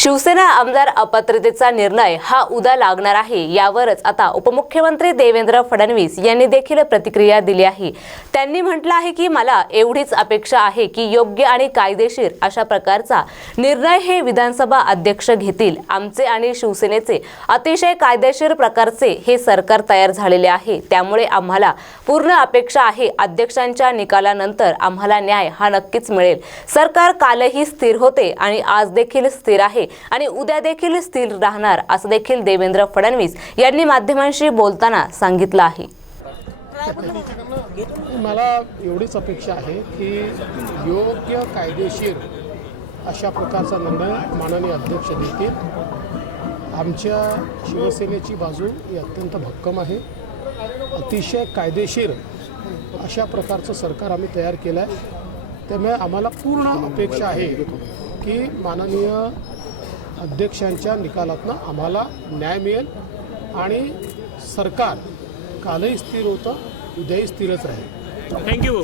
शिवसेना आमदार अपात्रतेचा निर्णय हा उद्या लागणार आहे. यावरच आता उपमुख्यमंत्री देवेंद्र फडणवीस यांनी देखील प्रतिक्रिया दिली आहे. त्यांनी म्हटलं आहे की मला एवढीच अपेक्षा आहे की योग्य आणि कायदेशीर अशा प्रकारचा निर्णय हे विधानसभा अध्यक्ष घेतील. आमचे आणि शिवसेनेचे अतिशय कायदेशीर प्रकारचे हे सरकार तयार झालेले आहे. त्यामुळे आम्हाला पूर्ण अपेक्षा आहे. अध्यक्षांच्या निकालानंतर आम्हाला न्याय हा नक्कीच मिळेल. सरकार कालही स्थिर होते आणि आज देखील स्थिर आहे. आणि उद्या देखील स्थिर राहणार असं देखील देवेंद्र फडणवीस यांनी माध्यमांशी बोलताना सांगितलं आहे. मला एवढीच अपेक्षा आहे की योग्य कायदेशीर अशा प्रकारचा निर्णय माननीय अध्यक्ष घेतील आमच्या शिवसेनेची बाजू ही अत्यंत भक्कम आहे. अतिशय कायदेशीर अशा प्रकारचं सरकार आम्ही तयार केलं आहे त्यामुळे आम्हाला पूर्ण अपेक्षा आहे की माननीय अध्यक्षांच्या निकालातनं आम्हाला न्याय मिळेल आणि सरकार कालही स्थिर होतं उद्याही स्थिरच राहील. थँक्यू